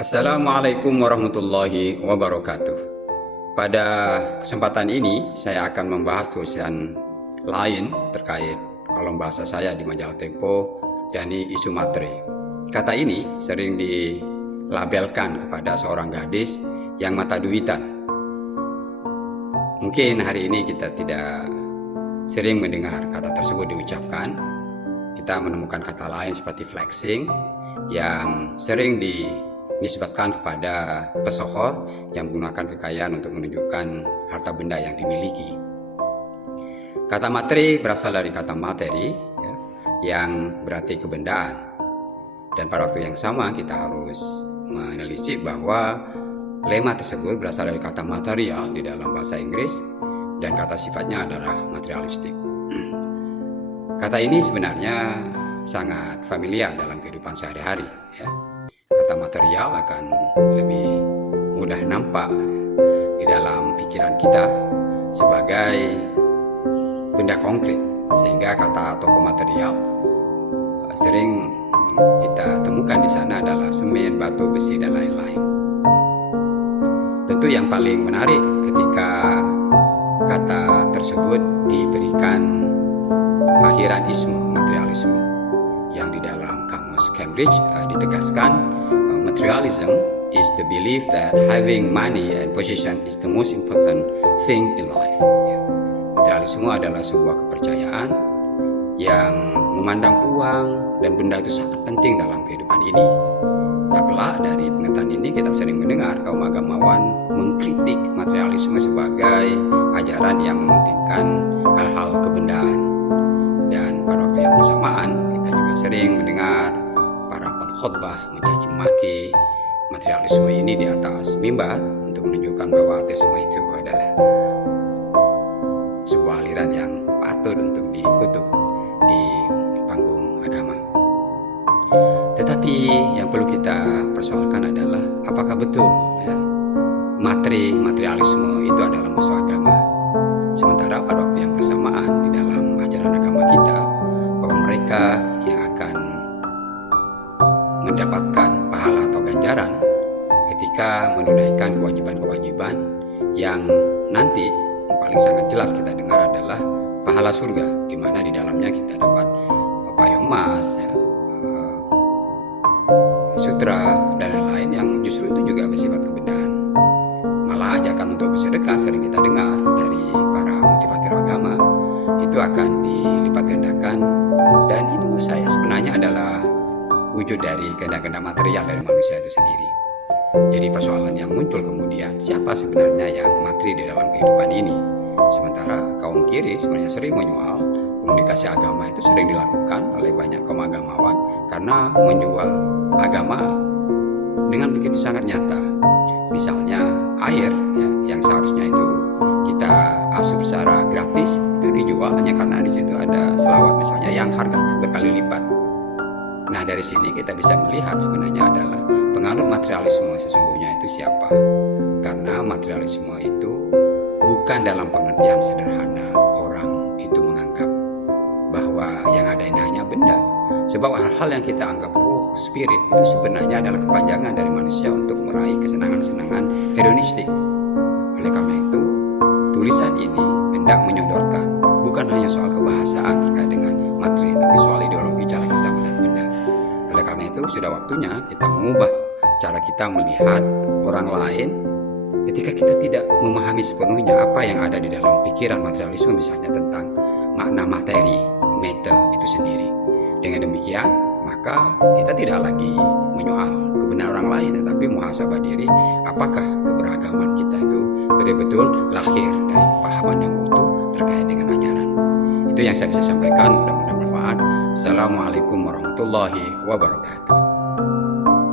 Assalamualaikum warahmatullahi wabarakatuh. Pada kesempatan ini saya akan membahas tulisan lain terkait kolom bahasa saya di majalah Tempo, yakni isu matre. Kata ini sering dilabelkan kepada seorang gadis yang mata duitan. Mungkin hari ini kita tidak sering mendengar kata tersebut diucapkan. Kita menemukan kata lain seperti flexing yang sering dinisbatkan kepada pesohor yang menggunakan kekayaan untuk menunjukkan harta benda yang dimiliki. Kata matre berasal dari kata materi, yang berarti kebendaan. Dan pada waktu yang sama kita harus menelisik bahwa lema tersebut berasal dari kata material di dalam bahasa Inggris dan kata sifatnya adalah materialistik. Kata ini sebenarnya sangat familiar dalam kehidupan sehari-hari. Kata material akan lebih mudah nampak di dalam pikiran kita sebagai benda konkret, sehingga kata toko material sering kita temukan di sana adalah semen, batu, besi, dan lain-lain. Tentu yang paling menarik ketika kata tersebut diberikan akhiran isme, materialisme, yang di dalam kamus Cambridge ditegaskan materialism is the belief that having money and position is the most important thing in life. Materialisme adalah sebuah kepercayaan yang memandang uang dan benda itu sangat penting dalam kehidupan ini. Tak pelak dari pengetahuan ini kita sering mendengar kaum agamawan mengkritik materialisme sebagai ajaran yang mementingkan hal-hal kebendaan. Dan pada waktu yang bersamaan kita juga sering mendengar para pengkhotbah mencaci maki materialisme ini di atas mimbar untuk menunjukkan bahwa ateisme itu adalah sebuah aliran yang patut untuk dikutuk di panggung agama. Tetapi yang perlu kita persoalkan adalah apakah betul materialisme itu adalah musuh agama. Sementara pada waktu yang bersamaan di dalam ajaran agama kita bahwa mereka yang akan mendapatkan pahala atau ganjaran ketika menunaikan kewajiban-kewajiban yang nanti yang paling sangat jelas kita dengar adalah pahala surga, di mana di dalamnya kita dapat payung emas, sutra, dan lain-lain yang justru itu juga bersifat kebendaan. Malah ajakan untuk bersedekah sering kita dengar dari para motivator agama itu akan dilipat gandakan, dan itu menurut saya sebenarnya adalah wujud dari kehendak-kehendak material dari manusia itu sendiri. Jadi persoalan yang muncul kemudian, siapa sebenarnya yang materi di dalam kehidupan ini? Sementara kaum kiri sebenarnya sering menyoal komunikasi agama itu sering dilakukan oleh banyak kaum agamawan karena menjual agama dengan begitu sangat nyata. Misalnya air yang seharusnya itu kita asup secara gratis itu dijual hanya karena di situ ada selawat misalnya yang harganya berkali lipat. Nah, dari sini kita bisa melihat sebenarnya adalah penganut materialisme sesungguhnya itu siapa. Karena materialisme itu bukan dalam pengertian sederhana orang itu menganggap bahwa yang ada ini hanya benda. Sebab hal-hal yang kita anggap ruh, spirit itu sebenarnya adalah kepanjangan dari manusia untuk meraih kesenangan-kesenangan hedonistik. Oleh karena itu, tulisan ini hendak menyodorkan bukan hanya soal kebahasaan terkait dengan materi, tapi soal ideologi cara kita melihat benda. Oleh karena itu, sudah waktunya kita mengubah cara kita melihat orang lain ketika kita tidak memahami sepenuhnya apa yang ada di dalam pikiran materialisme, misalnya tentang makna materi, matter itu sendiri. Dengan demikian, maka kita tidak lagi menyoal kebenaran orang lain, tetapi muhasabah diri, apakah keberagaman kita itu betul-betul lahir dari pemahaman yang utuh terkait dengan ajaran. Itu yang saya bisa sampaikan, mudah-mudahan bermanfaat. Assalamualaikum warahmatullahi wabarakatuh.